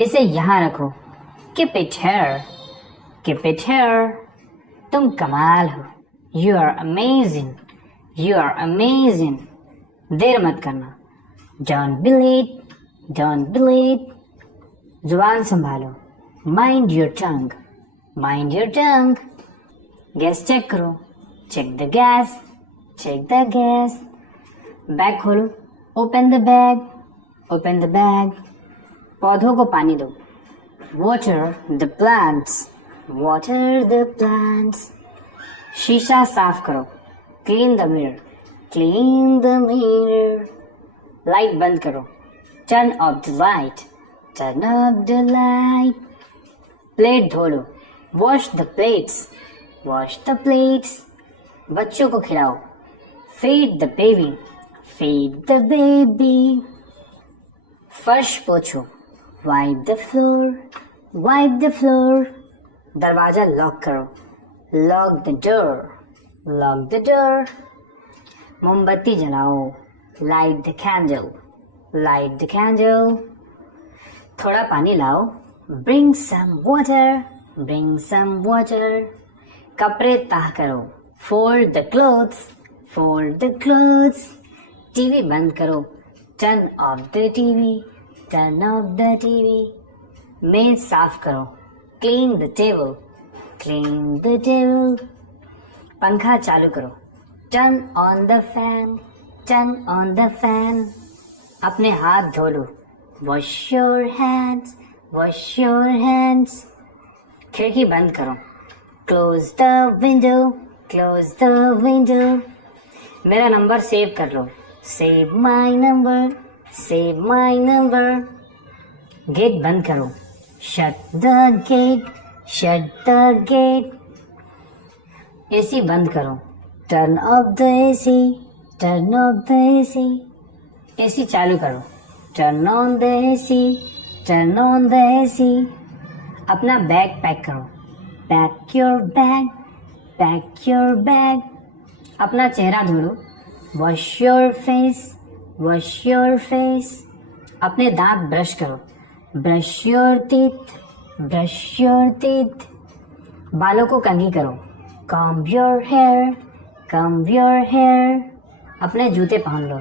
इसे यहाँ रखो। Keep it here, keep it here. तुम कमाल हो। You are amazing, you are amazing. देर मत करना। Don't be late, don't be late. जुबान संभालो। Mind your tongue, mind your tongue. Gas check करो। Check the gas, check the gas. Bag खोलो। Open the bag, open the bag. पौधों को पानी दो। Water the plants, water the plants. शीशा साफ करो। Clean the mirror, clean the mirror. Light बंद करो। Turn off the light, turn off the light. Plate धो लो। Wash the plates, wash the plates. बच्चों को खिलाओ। Feed the baby, feed the baby. फर्श पोछो। Wipe the floor, wipe the floor. दरवाजा लॉक करो। Lock the door, lock the door. मोमबत्ती जलाओ। Light the candle, light the candle. थोड़ा पानी लाओ। Bring some water, bring some water. कपड़े तह करो। Fold the clothes, fold the clothes. TV बंद करो। Turn off the TV, turn off the TV. मेज साफ करो। Clean the table, clean the table. पंखा चालू करो। Turn on the fan, turn on the fan. अपने हाथ धो लो। Wash your hands, wash your hands. खिड़की बंद करो। Close the window, close the window. मेरा नंबर सेव कर लो। Save my number, save my number. Gate बंद करो। Shut the gate, shut the gate. AC बंद करो। Turn off the AC, turn off the AC. AC चालू करो। Turn on the AC, turn on the AC. अपना bag pack करो। Pack your bag, pack your bag. अपना चेहरा धो लो। Wash your face, wash your face. अपने दांत ब्रश करो। Brush your teeth, brush your teeth. बालों को कंघी करो। Comb your hair, comb your hair. अपने जूते पहन लो।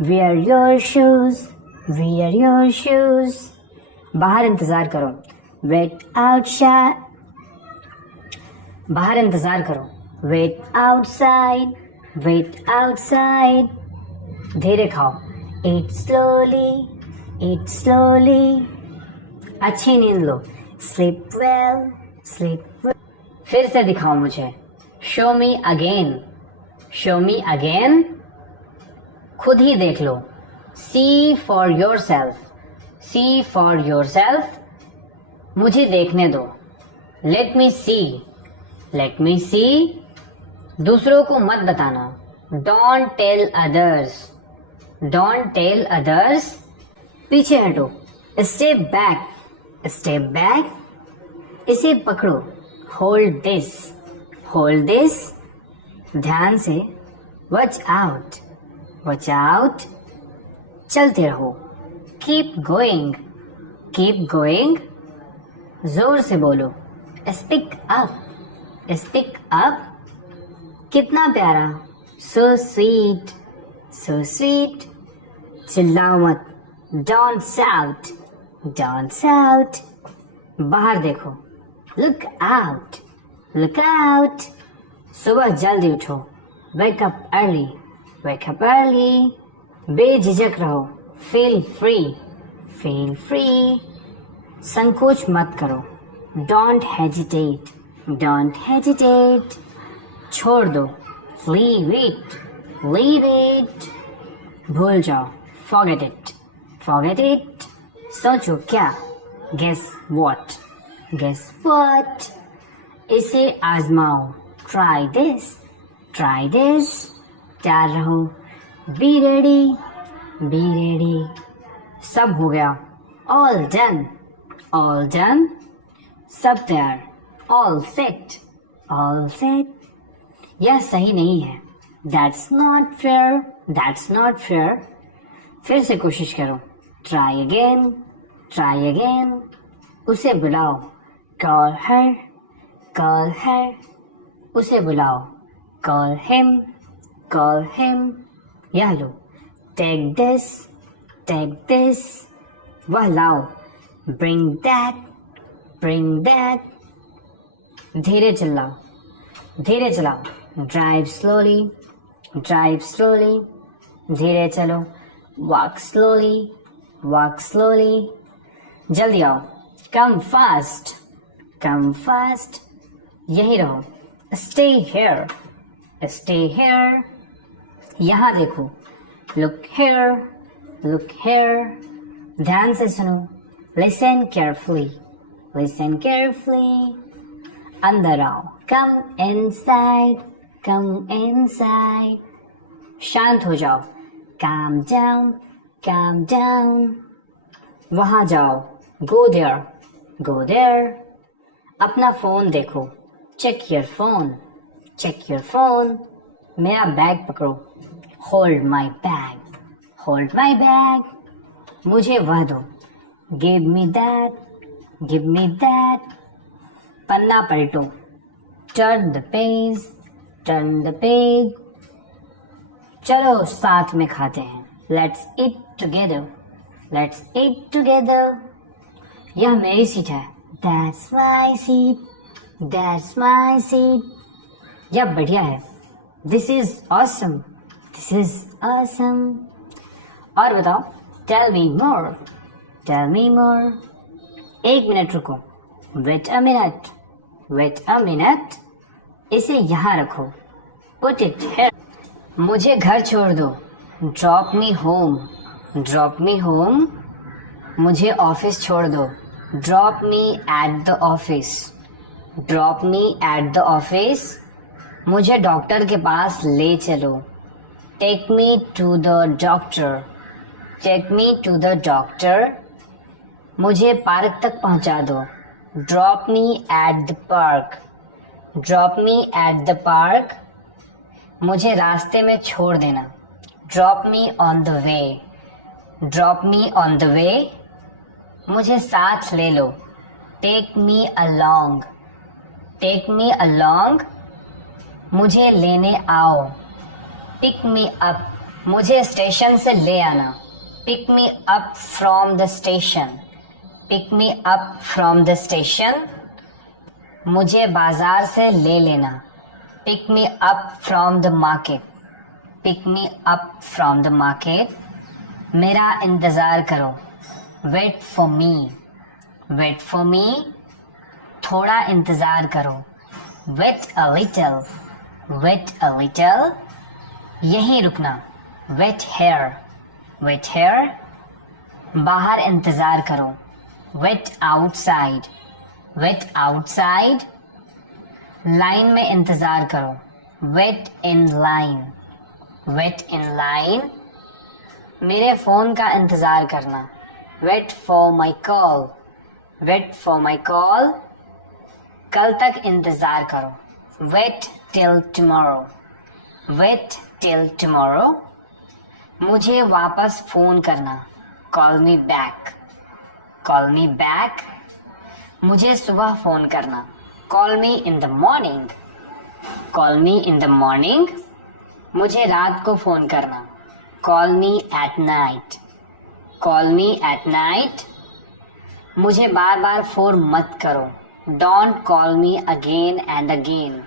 Where your shoes, wear your shoes. बाहर इंतजार करो। वेट आउटसाइड, बाहर इंतजार करो। Wait outside, wait outside. धीरे खाओ। Eat slowly, eat slowly. अच्छी नींद लो। Sleep well, sleep well. फिर से दिखाओ मुझे। Show me again, show me again. खुद ही देख लो। See for yourself, see for yourself. मुझे देखने दो। Let me see, let me see. दूसरों को मत बताना। Don't tell others, don't tell others. पीछे हटो। Step back, step back. इसे पकड़ो। Hold this, hold this. ध्यान से। Watch out, watch out. चलते रहो। Keep going, keep going. जोर से बोलो। Speak up, speak up. कितना प्यारा। So sweet, so sweet. चिल्लाओ मत। Don't shout, don't shout. बाहर देखो। Look out, look out. सुबह जल्दी उठो। Wake up early, wake up early. बेझिझक रहो। Feel free, feel free. संकोच मत करो। Don't hesitate, don't hesitate. छोड़ दो। Leave it, leave it. भूल जाओ। Forget it, forget it. सोचो क्या। Guess what, guess what. इसे आजमाओ। Try this, try this. तैयार रहो। Be ready, be ready. सब हो गया। All done, all done. सब तैयार। All set, all set. यह सही नहीं है। That's not fair, that's not fair. फिर से कोशिश करो। Try again, try again. उसे बुलाओ, call her, call her. उसे बुलाओ, call him, call him. यह लो, take this, take this. वह लाओ, bring that, bring that. धीरे चलाओ, धीरे चलाओ, drive slowly, drive slowly. धीरे चलो, walk slowly, walk slowly. जल्दी आओ, come fast, come fast. यही रहो, stay here, stay here. यहाँ देखो, look here, look here. ध्यान से सुनो, listen carefully, listen carefully. अंदर आओ, come inside, come inside. शांत हो जाओ, calm down, calm down. वहां जाओ, go there, go there. अपना फोन देखो, check your phone, check your phone. मेरा बैग पकड़ो, hold my bag, hold my bag. मुझे वह दो, give me that, give me that. Panna पलटो, turn the page, turn the page. चलो साथ में खाते हैं, let's eat together, let's eat together. यह मेरी सीट है, that's my seat, that's my seat. यह बढ़िया है, this is awesome, this is awesome. और बताओ, tell me more, tell me more. एक मिनट रुको, wait a minute, wait a minute. इसे यहाँ रखो, put it here. मुझे घर छोड़ दो, drop me home, drop me home. मुझे ऑफिस छोड़ दो, drop me at the office, drop me at the office. मुझे डॉक्टर के पास ले चलो, take me to the doctor, take me to the doctor. मुझे पार्क तक पहुंचा दो, drop me at the park, drop me at the park. मुझे रास्ते में छोड़ देना, drop me on the way, drop me on the way. मुझे साथ ले लो, take me along, take me along. मुझे लेने आओ, pick me up. मुझे स्टेशन से ले आना, pick me up from the station, pick me up from the station. मुझे बाजार से ले लेना, pick me up from the market, pick me up from the market. मेरा इंतज़ार करो, wait for me, wait for me. थोड़ा इंतज़ार करो, wait a little, wait a little. यहीं रुकना, wait here, wait here. बाहर इंतज़ार करो, wait outside, wait outside. Line में इंतज़ार करो, wait in line, wait in line. मेरे फ़ोन का इंतज़ार करना, wait for my call, wait for my call. कल तक इंतज़ार करो, wait till tomorrow, wait till tomorrow. मुझे वापस फ़ोन करना, call me back, call me back. मुझे सुबह फ़ोन करना, call me in the morning, call me in the morning. मुझे रात को फ़ोन करना, call me at night, call me at night. मुझे बार बार फ़ोन मत करो, don't call me again and again,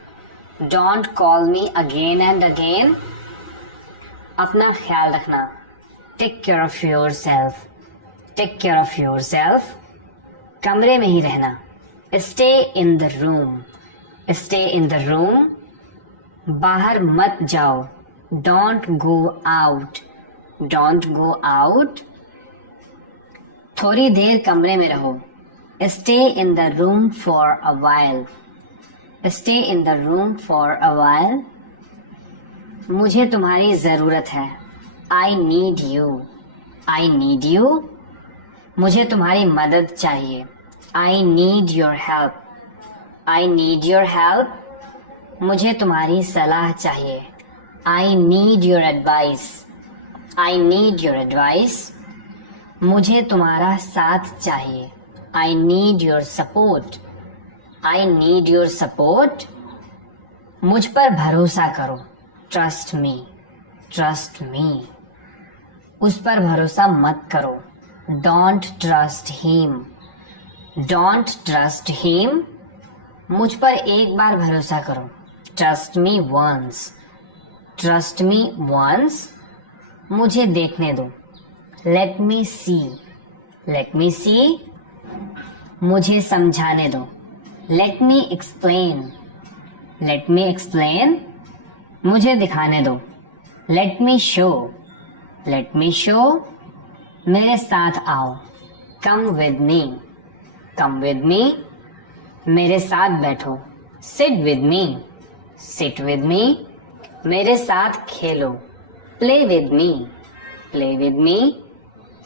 don't call me again and again. अपना ख्याल रखना, take care of yourself, take care of yourself. कमरे में ही रहना, stay in the room, stay in the room. बाहर मत जाओ, don't go out, don't go out. थोड़ी देर कमरे में रहो, stay in the room for a while, stay in the room for a while. मुझे तुम्हारी ज़रूरत है, I need you, I need you. मुझे तुम्हारी मदद चाहिए, I need your help, I need your help. मुझे तुम्हारी सलाह चाहिए, I need your advice, I need your advice. मुझे तुम्हारा साथ चाहिए. I need your support. I need your support. मुझ पर भरोसा करो. Trust me. Trust me. उस पर भरोसा मत करो. Don't trust him. Don't trust him. मुझ पर एक बार भरोसा करो. Trust me once. Trust me once. मुझे देखने दो. Let me see. Let me see. मुझे समझाने दो. Let me explain. Let me explain. मुझे दिखाने दो. Let me show. Let me show. मेरे साथ आओ. Come with me. Come with me. मेरे साथ बैठो. Sit with me. Sit with me. मेरे साथ खेलो. Play with me. Play with me.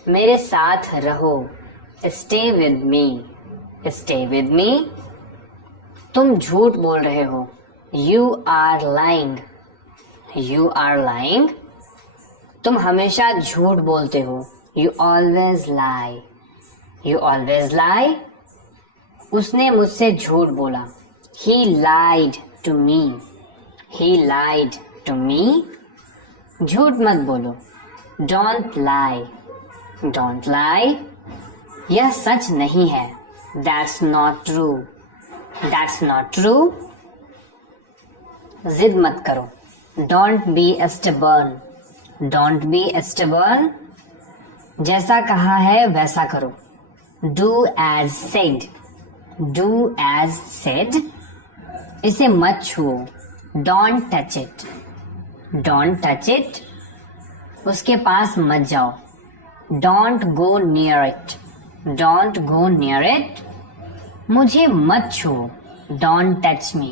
मेरे साथ रहो. Stay with me. Stay with me. तुम झूठ बोल रहे हो. You are lying. You are lying. तुम हमेशा झूठ बोलते हो. You always lie. You always lie. उसने मुझसे झूठ बोला. He lied to me. He lied to me. झूठ मत बोलो. Don't lie. Don't lie. यह सच नहीं है. That's not true. That's not true. जिद मत करो. Don't be stubborn. Don't be stubborn. जैसा कहा है वैसा करो. Do as said. Do as said. इसे मत छुओ. Don't touch it. Don't touch it. उसके पास मत जाओ. Don't go near it. Don't go near it. मुझे मत छुओ. Don't touch me.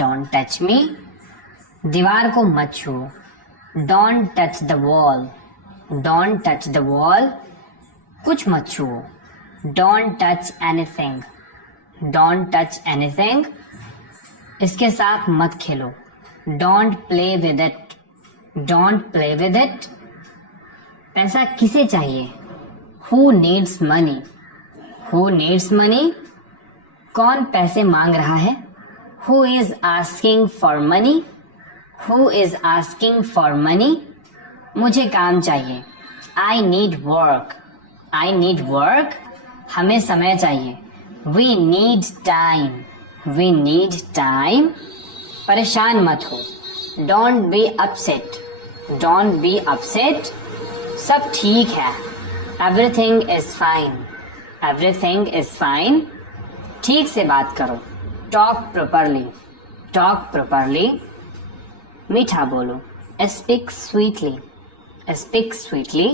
Don't touch me. दीवार को मत छुओ. Don't touch the wall. Don't touch the wall. कुछ मत छुओ. Don't touch anything. Don't touch anything. इसके साथ मत खेलो. Don't play with it. Don't play with it. पैसा किसे चाहिए? Who needs money? Who needs money? कौन पैसे मांग रहा है? Who is asking for money? Who is asking for money? मुझे काम चाहिए. I need work. I need work. हमें समय चाहिए. We need time. We need time. परेशान मत हो. Don't be upset. Don't be upset. सब ठीक है. Everything is fine. Everything is fine. ठीक से बात करो. Talk properly. Talk properly. मीठा बोलो. Speak sweetly. Speak sweetly.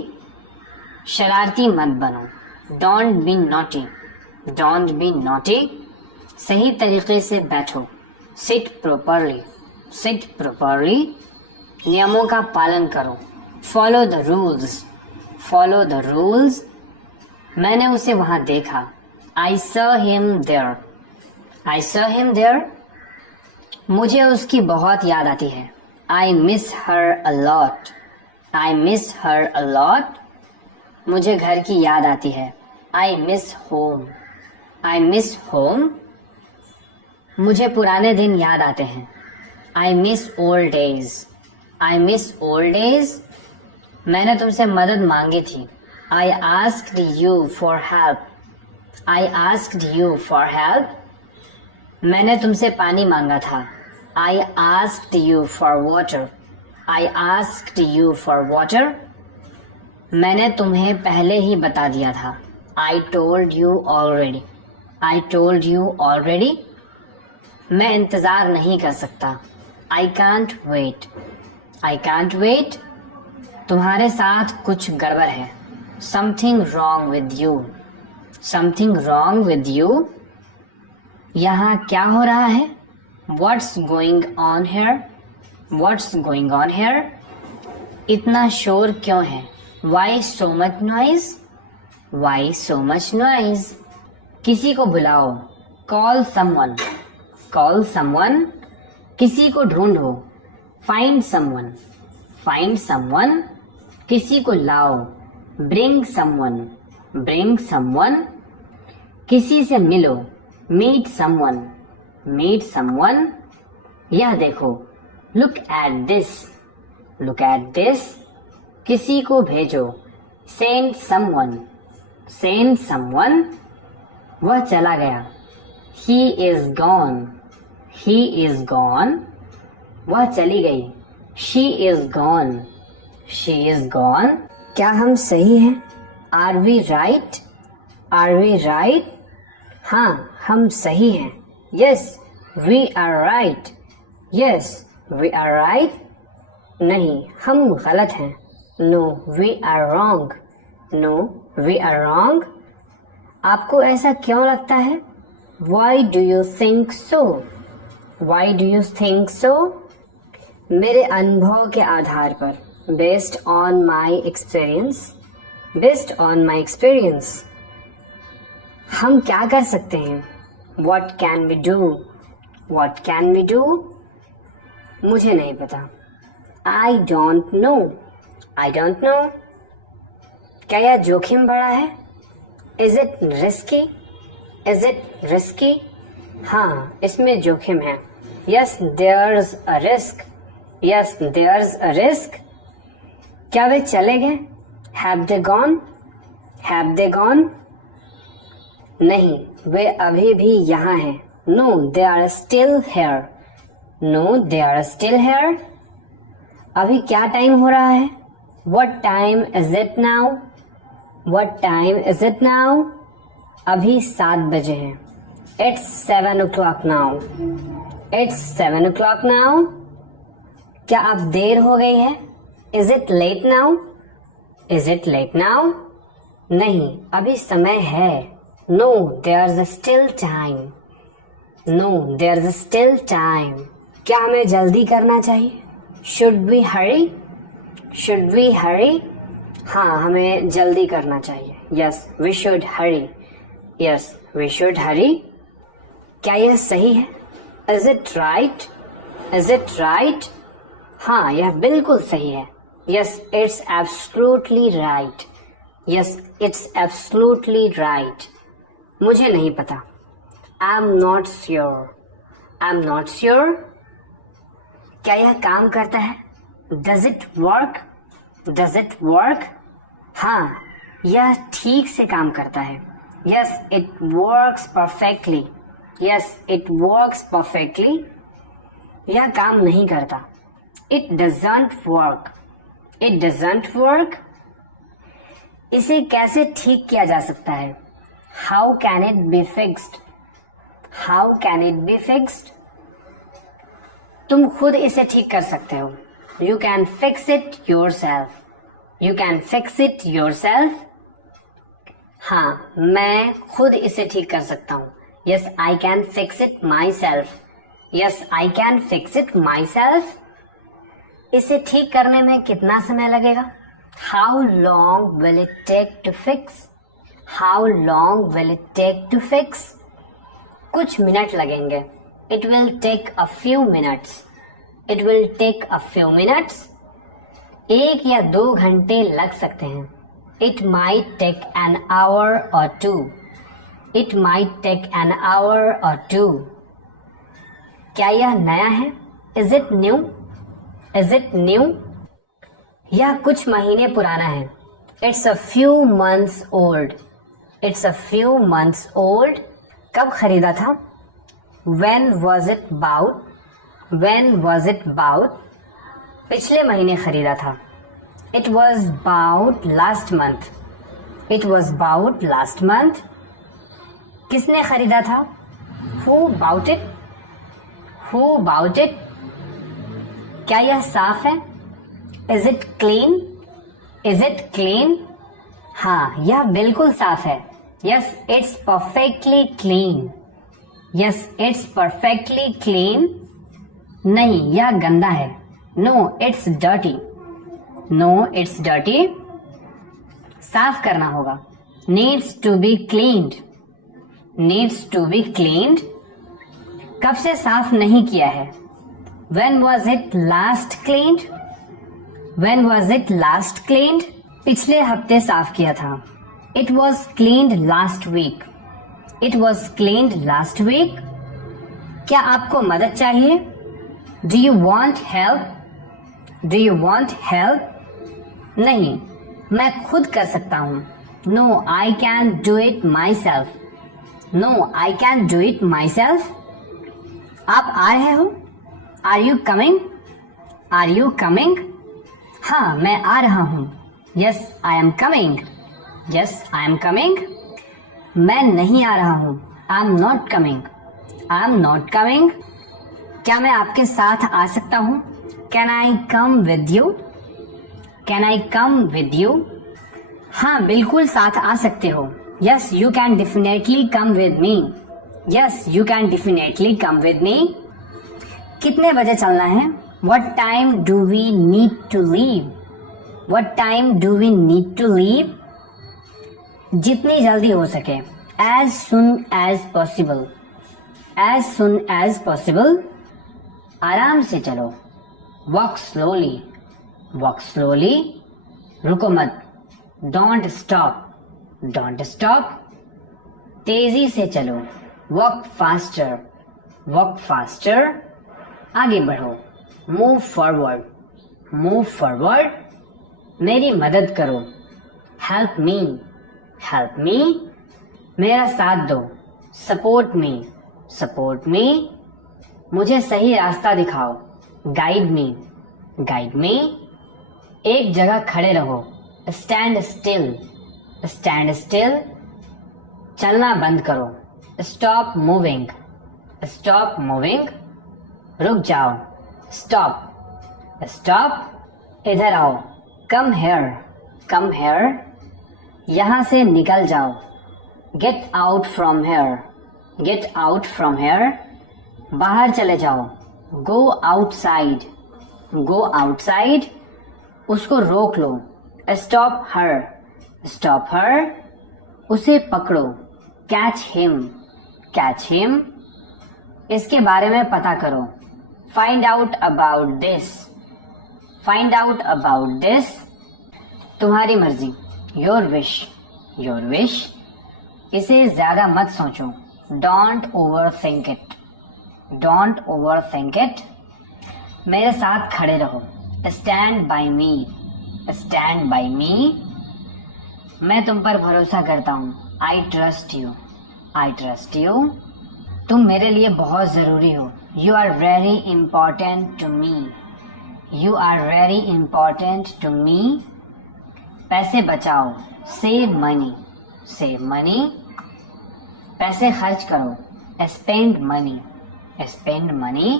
शरारती मत बनो. Don't be naughty. Don't be naughty. सही तरीके से बैठो. Sit properly. Sit properly. नियमों का पालन करो. Follow the rules. Follow the rules. मैंने उसे वहां देखा. I saw him there. I saw him there. मुझे उसकी बहुत याद आती है. I miss her a lot. I miss her a lot. मुझे घर की याद आती है. I miss home. I miss home. मुझे पुराने दिन याद आते हैं. I miss old days. I miss old days. मैंने तुमसे मदद मांगी थी. I asked you for help. I asked you for help. मैंने तुमसे पानी मांगा था. I asked you for water. I asked you for water. मैंने तुम्हें पहले ही बता दिया था. I told you already. I told you already. मैं इंतजार नहीं कर सकता. I can't wait. I can't wait. तुम्हारे साथ कुछ गड़बड़ है. Something wrong with you. Something wrong with you. यहाँ क्या हो रहा है? What's going on here? What's going on here? इतना शोर क्यों है? Why so much noise? Why so much noise? किसी को बुलाओ. Call someone. Call someone. किसी को ढूंढो. Find someone. Find someone. किसी को लाओ. Bring someone. Bring someone. किसी से मिलो. Meet someone. Meet someone. यह देखो. Look at this. Look at this. किसी को भेजो. Send someone. Send someone. वह चला गया. He is gone. He is gone. वह चली गई. She is gone. She is gone. क्या हम सही हैं? Are we right? Are we right? हाँ, हम सही हैं. Yes, we are right. Yes, we are right. नहीं, हम गलत हैं. No, we are wrong. No, we are wrong. आपको ऐसा क्यों लगता है? Why do you think so? Why do you think so? मेरे अनुभव के आधार पर. Based on my experience. Based on my experience. हम क्या कर सकते हैं? What can we do? What can we do? मुझे नहीं पता. I don't know. I don't know. क्या यह जोखिम भरा है? Is it risky? Is it risky? हाँ, इसमें जोखिम है. Yes, there's a risk. Yes, there's a risk. क्या वे चले गए? Have they gone? Have they gone? नहीं, वे अभी भी यहाँ हैं. No, they are still here. No, they are still here. अभी क्या टाइम हो रहा है? What time is it now? What time is it now? अभी 7 बजे हैं. It's 7 o'clock now. It's 7 o'clock now. क्या अब देर हो गई है? Is it late now? Is it late now? नहीं, अभी समय है. No, there's still time. No, there's still time. क्या हमें जल्दी करना चाहिए? Should we hurry? Should we hurry? हाँ, हमें जल्दी करना चाहिए. Yes, we should hurry. Yes, we should hurry. क्या यह सही है? Is it right? Is it right? हाँ, यह बिल्कुल सही है. Yes, it's absolutely right. Yes, it's absolutely right. मुझे नहीं पता. I'm not sure. I'm not sure. क्या यह काम करता है? Does it work? Does it work? हाँ, यह ठीक से काम करता है. Yes, it works perfectly. Yes, it works perfectly. यह काम नहीं करता. It doesn't work. It doesn't work. इसे कैसे ठीक किया जा सकता है? How can it be fixed? How can it be fixed? तुम खुद इसे ठीक कर सकते हो. You can fix it yourself. You can fix it yourself. हाँ, मैं खुद इसे ठीक कर सकता हूँ. Yes, I can fix it myself. Yes, I can fix it myself. इसे ठीक करने में कितना समय लगेगा? How long will it take to fix? How long will it take to fix? कुछ मिनट लगेंगे. It will take a few minutes. It will take a few minutes. 1 या 2 घंटे लग सकते हैं. It might take an hour or 2. It might take an hour or 2. क्या यह नया है? Is it new? Is it new? यह कुछ महीने पुराना है. It's a few months old. It's a few months old. कब खरीदा था? When was it bought? When was it bought? पिछले महीने खरीदा था. It was bought last month. It was bought last month. किसने खरीदा था? Who bought it? Who bought it? क्या यह साफ है? Is it clean? Is it clean? हाँ, यह बिल्कुल साफ है. Yes, it's perfectly clean. Yes, it's perfectly clean. नहीं, यह गंदा है. No, it's dirty. No, it's dirty. साफ करना होगा. Needs to be cleaned. Needs to be cleaned. कब से साफ नहीं किया है? When was it last cleaned? When was it last cleaned? पिछले हफ्ते साफ किया था। It was cleaned last week. It was cleaned last week. क्या आपको मदद चाहिए? Do you want help? Do you want help? नहीं, मैं खुद कर सकता हूँ। No, I can do it myself. No, I can do it myself. आप आ रहे हो? Are you coming? Are you coming? हाँ, मैं आ रहा हूँ। Yes, I am coming. Yes, I am coming. मैं नहीं आ रहा हूँ। I'm not coming. I'm not coming. क्या मैं आपके साथ आ सकता हूँ? Can I come with you? Can I come with you? हाँ, बिल्कुल साथ आ सकते हो। Yes, you can definitely come with me. Yes, you can definitely come with me. कितने बजे चलना है? What time do we need to leave? What time do we need to leave? जितनी जल्दी हो सके। As soon as possible. As soon as possible. आराम से चलो। Walk slowly. Walk slowly. रुको मत। Don't stop. Don't stop. तेजी से चलो। Walk faster. Walk faster. आगे बढ़ो। Move forward. Move forward. मेरी मदद करो। Help me. Help me. मेरा साथ दो। Support me. Support me. मुझे सही रास्ता दिखाओ। Guide me. Guide me. एक जगह खड़े रहो। Stand still. Stand still. चलना बंद करो। Stop moving. Stop moving. रुक जाओ। Stop. Stop. इधर आओ। Come here. Come here. यहाँ से निकल जाओ। Get out from here. Get out from here. बाहर चले जाओ। Go outside. Go outside. उसको रोक लो। Stop her. Stop her. उसे पकड़ो। Catch him. Catch him. इसके बारे में पता करो। Find out about this. Find out about this. तुम्हारी मर्जी। Your wish. Your wish. इसे ज्यादा मत सोचो। Don't overthink it. Don't overthink it. मेरे साथ खड़े रहो। Stand by me. Stand by me. मैं तुम पर भरोसा करता हूँ। I trust you. I trust you. तुम मेरे लिए बहुत जरूरी हो। You are very important to me. You are very important to me. पैसे बचाओ। Save money. Save money. पैसे खर्च करो। Spend money. Spend money.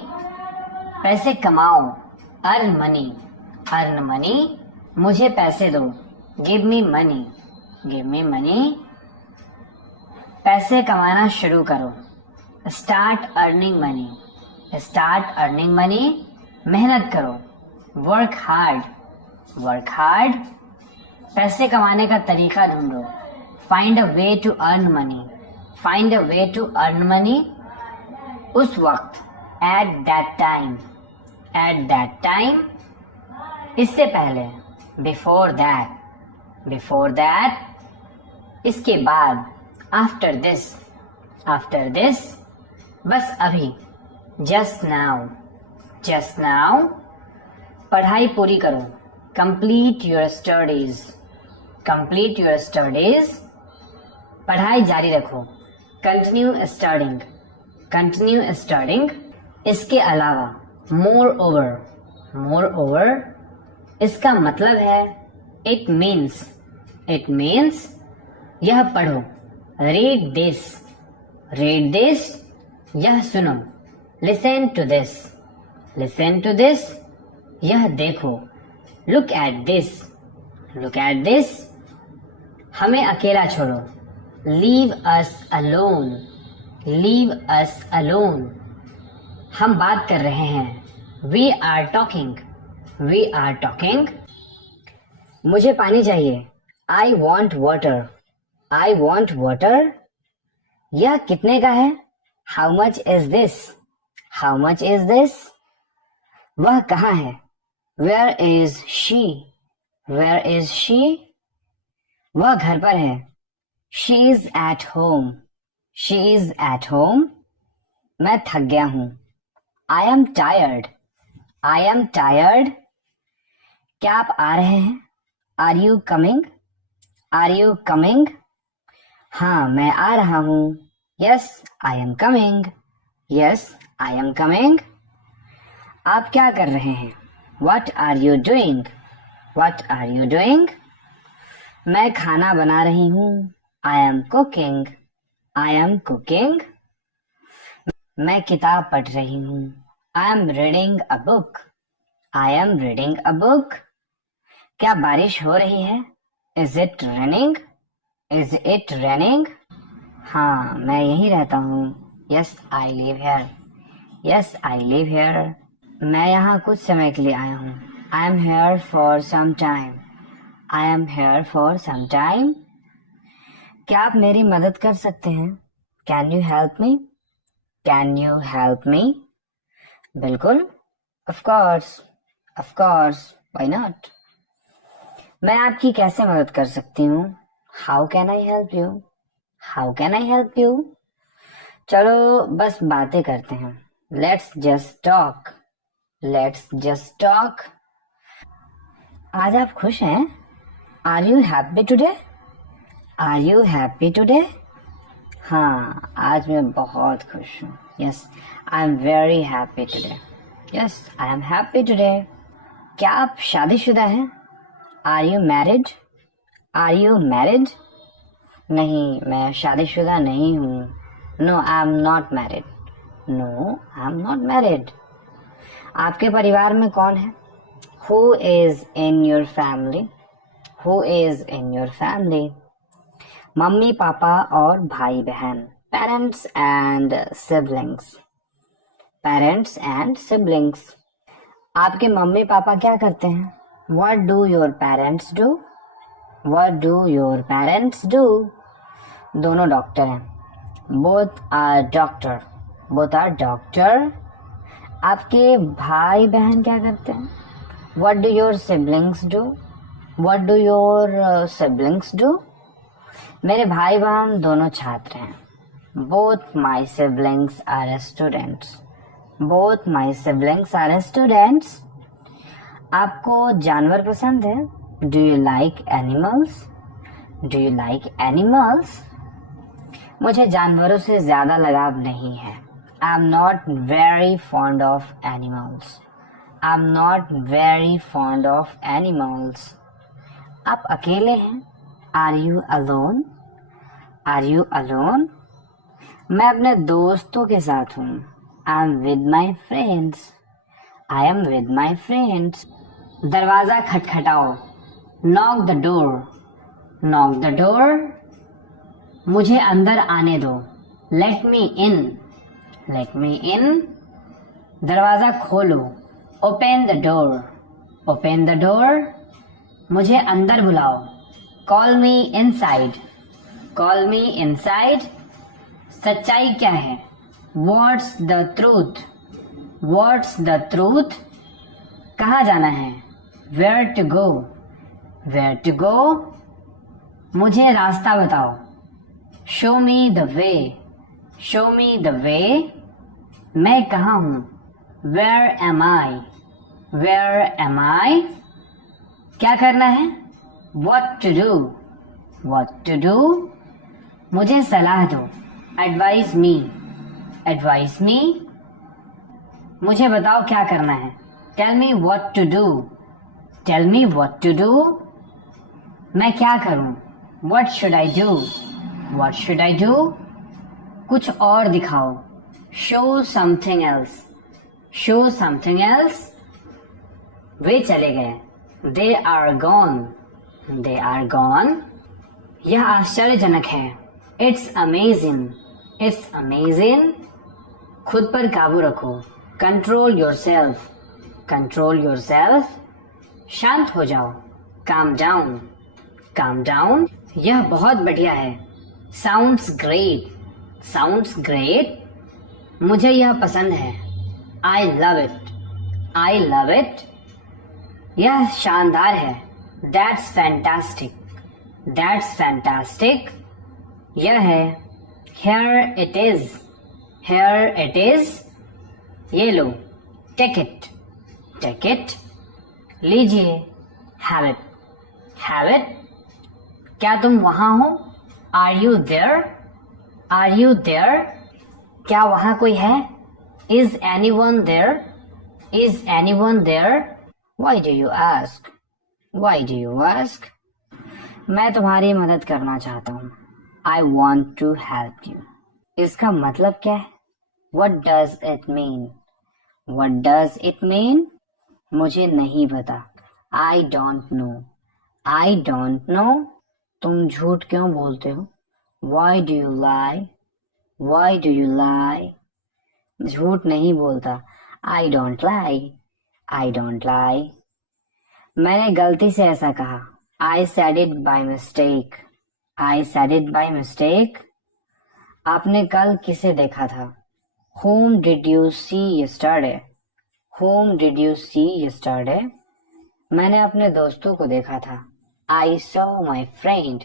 पैसे कमाओ। Earn money. Earn money. मुझे पैसे दो। Give me money. Give me money. पैसे कमाना शुरू करो। Start earning money. Start earning money. मेहनत करो। Work hard. Work hard. पैसे कमाने का तरीका ढूंढो। Find a way to earn money. Find a way to earn money. उस वक्त। At that time. At that time. इससे पहले। Before that. Before that. इसके बाद। After this. After this. बस अभी। Just now. Just now. पढ़ाई पूरी करो। Complete your studies. Complete your studies. पढ़ाई जारी रखो। Continue studying. Continue studying. इसके अलावा। Moreover. Moreover. इसका मतलब है। It means. It means. यह पढ़ो। Read this. Read this. यह सुनो। Listen to this. Listen to this. यह देखो। Look at this. Look at this. हमें अकेला छोड़ो। Leave us alone. Leave us alone. हम बात कर रहे हैं। We are talking. We are talking. मुझे पानी चाहिए। I want water. I want water. यह कितने का है? How much is this? How much is this? वह कहाँ है? Where is she? Where is she? वह घर पर है। She is at home. She is at home. मैं थक गया हूँ। I am tired. I am tired. क्या आप आ रहे हैं? Are you coming? Are you coming? हाँ, मैं आ रहा हूँ। Yes, I am coming. Yes, I am coming. आप क्या कर रहे हैं? What are you doing? What are you doing? मैं खाना बना रही हूँ। I am cooking. I am cooking. मैं किताब पढ़ रही हूँ। I am reading a book. I am reading a book. क्या बारिश हो रही है? Is it raining? Is it raining? हाँ, मैं यहीं रहता हूँ। Yes, I live here. Yes, I live here. मैं यहाँ कुछ समय के लिए आया हूँ। I am here for some time. I am here for some time. क्या आप मेरी मदद कर सकते हैं? Can you help me? Can you help me? बिल्कुल। Of course. Of course. Why not? मैं आपकी कैसे मदद कर सकती हूँ? How can I help you? How can I help you? चलो बस बातें करते हैं। Let's just talk. Let's just talk. आज आप खुश हैं? Are you happy today? Are you happy today? हाँ, आज मैं बहुत खुश हूँ। Yes, I am very happy today. Yes, I am happy today. क्या आप शादीशुदा हैं? Are you married? Are you married? नहीं, मैं शादीशुदा नहीं हूँ। No, I am not married. No, I am not married. आपके परिवार में कौन है? Who is in your family? Who is in your family? Mummy papa और भाई बहन। Parents and siblings. Parents and siblings. आपके मम्मी पापा क्या करते हैं? What do your parents do? What do your parents do? दोनों डॉक्टर हैं। Both are doctor. Both are doctor. आपके भाई बहन क्या करते हैं? What do your siblings do? What do your siblings do? मेरे भाई बहन दोनों छात्र हैं। Both my siblings are students. Both my siblings are students. आपको जानवर पसंद है? Do you like animals? Do you like animals? मुझे जानवरों से ज्यादा लगाव नहीं है। I'm not very fond of animals. I'm not very fond of animals. आप अकेले हैं? Are you alone? Are you alone? मैं अपने दोस्तों के साथ हूँ। I'm with my friends. I am with my friends. दरवाजा खटखटाओ। Knock the door. Knock the door. मुझे अंदर आने दो। Let me in. Let me in. दरवाजा खोलो। Open the door. Open the door. मुझे अंदर बुलाओ। Call me inside. Call me inside. सच्चाई क्या है? What's the truth? What's the truth? कहाँ जाना है? Where to go? Where to go? मुझे रास्ता बताओ। Show me the way. Show me the way. मैं कहाँ हूँ? Where am I? Where am I? क्या करना है? What to do? What to do? मुझे सलाह दो। Advise me. Advise me. मुझे बताओ क्या करना है। Tell me what to do. Tell me what to do. मैं क्या करूं? What should I do? What should I do? कुछ और दिखाओ। Show something else. Show something else. वे चले गए। They are gone. They are gone. यह आश्चर्यजनक है। It's amazing. It's amazing. खुद पर काबू रखो। Control yourself. Control yourself. शांत हो जाओ। Calm down. Calm down. यह बहुत बढ़िया है। Sounds great. Sounds great. मुझे यह पसंद है। I love it. I love it. यह शानदार है। That's fantastic. That's fantastic. यह है। Here it is. Here it is. ये लो। Take it. Take it. लीजिए। Have it. Have it. क्या तुम वहां हो? Are you there? Are you there? क्या वहां कोई है? Is anyone there? Is anyone there? Why do you ask? Why do you ask? मैं तुम्हारी मदद करना चाहता हूँ। I want to help you. इसका मतलब क्या है? What does it mean? What does it mean? मुझे नहीं पता। I don't know. I don't know. तुम झूठ क्यों बोलते हो? Why do you lie? Why do you lie? झूठ नहीं बोलता। I don't lie. I don't lie. मैंने गलती से ऐसा कहा। I said it by mistake. I said it by mistake. आपने कल किसे देखा था? Whom did you see yesterday? Whom did you see yesterday? मैंने अपने दोस्तों को देखा था। I saw my friend.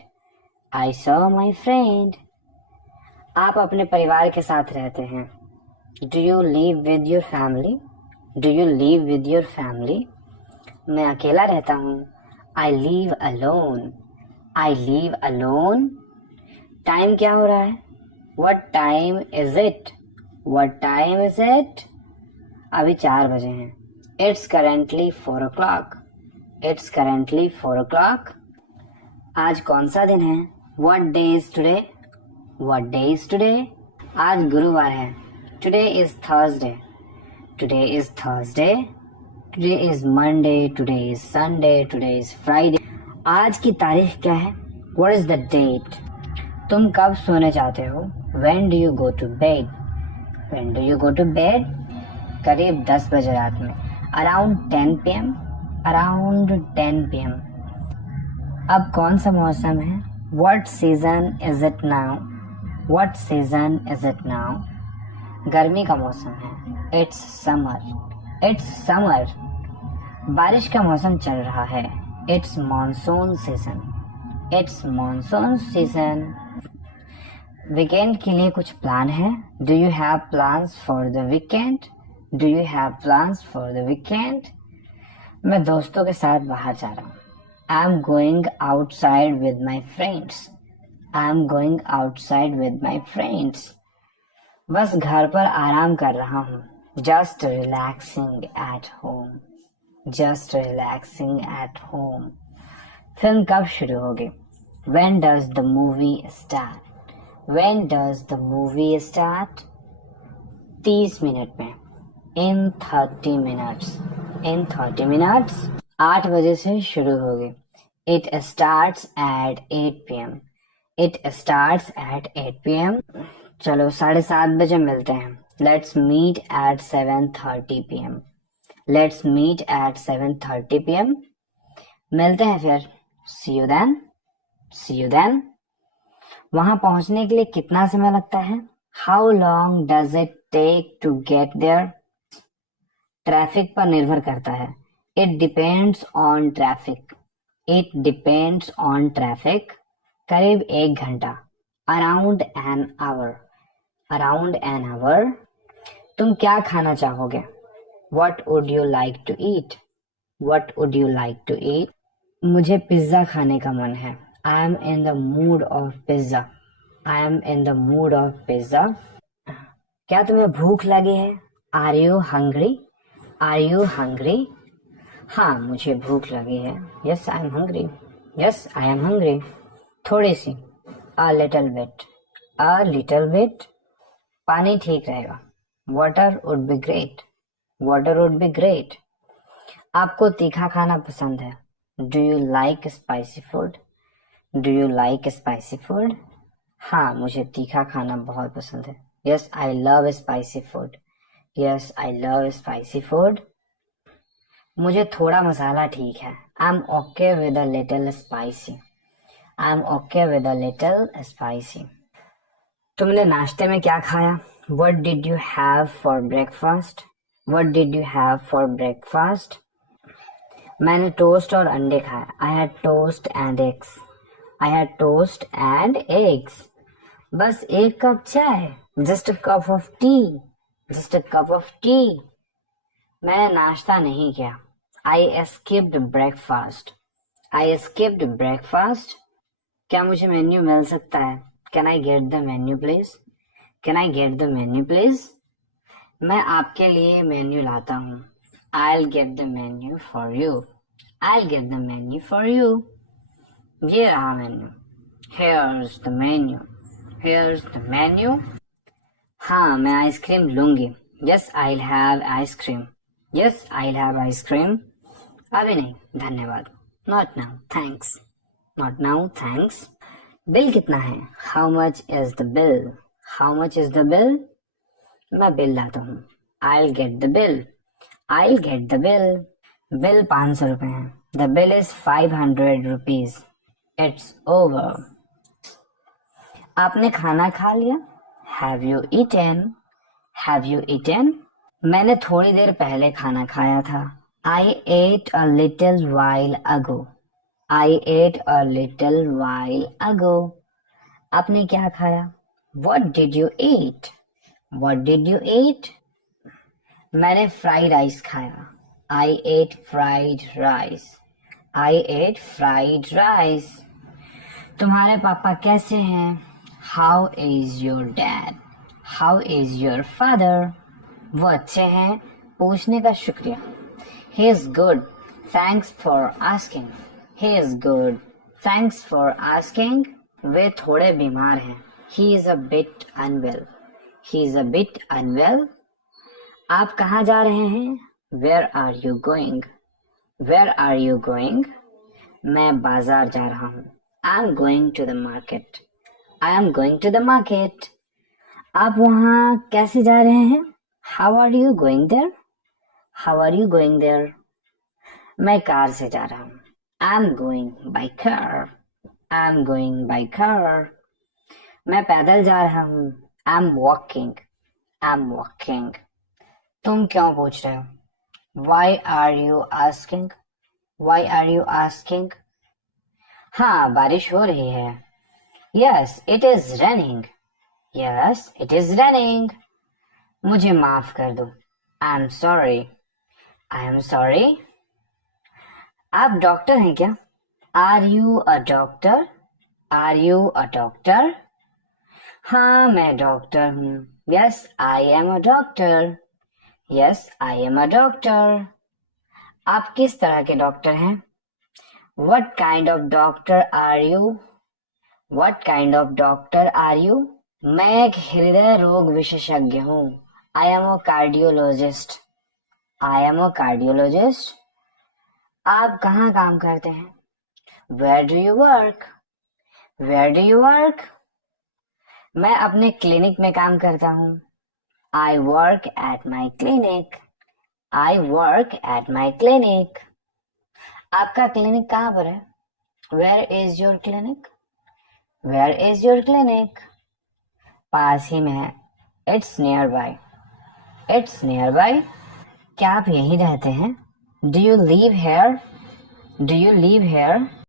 I saw my friend. आप अपने परिवार के साथ रहते हैं। Do you live with your family? Do you live with your family? मैं अकेला रहता हूँ। I live alone. I live alone. Time क्या हो रहा है? What time is it? What time is it? अभी 4 बजे हैं। It's currently 4 o'clock. It's currently 4 o'clock. आज कौन सा दिन है? What day is today? What day is today? आज गुरुवार है। Today is Thursday. Today is Thursday. Today is Monday. Today is Sunday. Today is Friday. आज की तारीख क्या है? What is the date? तुम कब सोने जाते हो? When do you go to bed? When do you go to bed? करीब 10 बजे रात में। Around 10 p.m. Around 10 p.m. अब कौन सा मौसम है? What season is it now? What season is it now? गर्मी का मौसम है। It's summer. It's summer. बारिश का मौसम चल रहा है। It's monsoon season. It's monsoon season. Weekend के लिए कुछ प्लान है? Do you have plans for the weekend? Do you have plans for the weekend? मैं दोस्तों के साथ बाहर जा रहा हूँ। I am going outside with my friends. I am going outside with my friends. बस घर पर आराम कर रहा हूँ। Just relaxing at home. Just relaxing at home. Film कब शुरू होगी? When does the movie start? When does the movie start? 30 minute में। In 30 minutes. In 30 minutes. 8 बजे से शुरू होगी। It starts at 8 p.m. It starts at 8 p.m. चलो 7:30 बजे मिलते हैं। Let's meet at 7:30 p.m. Let's meet at 7:30 p.m. मिलते हैं फिर। See you then. See you then. वहां पहुंचने के लिए कितना समय लगता है? How long does it take to get there? Traffic पर निर्भर करता है। It depends on traffic. It depends on traffic. करीब 1 घंटा। Around an hour. Around an hour. तुम क्या खाना चाहोगे? What would you like to eat? What would you like to eat? मुझे पिज्जा खाने का मन है। I am in the mood of pizza. I am in the mood of pizza. क्या तुम्हें भूख लगी है? Are you hungry? Are you hungry? हाँ, मुझे भूख लगी है। Yes, I am hungry. Yes, I am hungry. थोड़ी सी। A little bit. A little bit. पानी ठीक रहेगा। Water would be great. Water would be great. आपको तीखा खाना पसंद है? Do you like spicy food? Do you like spicy food? हाँ, मुझे तीखा खाना बहुत पसंद है। Yes, I love spicy food. Yes, I love spicy food. मुझे थोड़ा मसाला ठीक है। I'm okay with a little spicy. I'm okay with a little spicy. तुमने नाश्ते में क्या खाया? What did you have for breakfast? What did you have for breakfast? मैंने टोस्ट और अंडे खाए। I had toast and eggs. I had toast and eggs. बस एक कप चाय. Just a cup of tea. Just a cup of tea. मैंने नाश्ता नहीं किया. I skipped breakfast. I skipped breakfast. क्या मुझे मेन्यू मिल सकता है? Can I get the menu please? Can I get the menu please? मैं आपके लिए मेन्यू लाता हूँ. I'll get the menu for you. I'll get the menu for you. ये रहा menu. Here's the menu. Here's the menu. हाँ, मैं ice cream लूंगी. Yes, I'll have ice cream. Yes, I'll have ice cream. अभी नहीं, धन्यवाद. Not now, thanks. Not now, thanks. Bill कितना है? How much is the bill? How much is the bill? मैं bill लाता हूँ. I'll get the bill. I'll get the bill. Bill 500 रुपए है. The bill is 500 rupees. It's over. आपने खाना खा लिया? Have you eaten? Have you eaten? मैंने थोड़ी देर पहले खाना खाया था. I ate a little while ago. I ate a little while ago. आपने क्या खाया? What did you eat? What did you eat? मैंने फ्राइड राइस खाया. I ate fried rice. I ate fried rice. तुम्हारे पापा कैसे हैं? How is your dad? How is your father? वो अच्छे हैं, पूछने का शुक्रिया. He is good. Thanks for asking. He is good. Thanks for asking. वे थोड़े बीमार हैं. He is a bit unwell. He is a bit unwell. आप कहाँ जा रहे हैं? Where are you going? Where are you going? मैं बाजार जा रहा हूँ. I am going to the market. I am going to the market. आप वहाँ कैसे जा रहे हैं? How are you going there? How are you going there? मैं कार से जा रहा हूँ. I am going by car. I am going by car. मैं पैदल जा रहा हूँ. I am walking. I am walking. तुम क्यों पूछ रहे हो? Why are you asking? Why are you asking? हाँ, बारिश हो रही है. Yes, it is raining. Yes, it is raining. मुझे माफ कर दो. I am sorry. I am sorry. आप डॉक्टर हैं क्या? Are you a doctor? Are you a doctor? हाँ, मैं डॉक्टर हूँ. Yes, I am a doctor. Yes, I am a doctor. आप किस तरह के डॉक्टर हैं? What kind of doctor are you? What kind of doctor are you? मैं एक हृदय रोग विशेषज्ञ हूँ. I am a cardiologist. I am a cardiologist. आप कहाँ काम करते हैं? Where do you work? Where do you work? मैं अपने क्लिनिक में काम करता हूँ. I work at my clinic. I work at my clinic. आपका क्लिनिक कहाँ पर है? Where is your clinic? Where is your clinic? पास ही में है. It's nearby. It's nearby. क्या आप यहीं रहते हैं? Do you live here? Do you live here?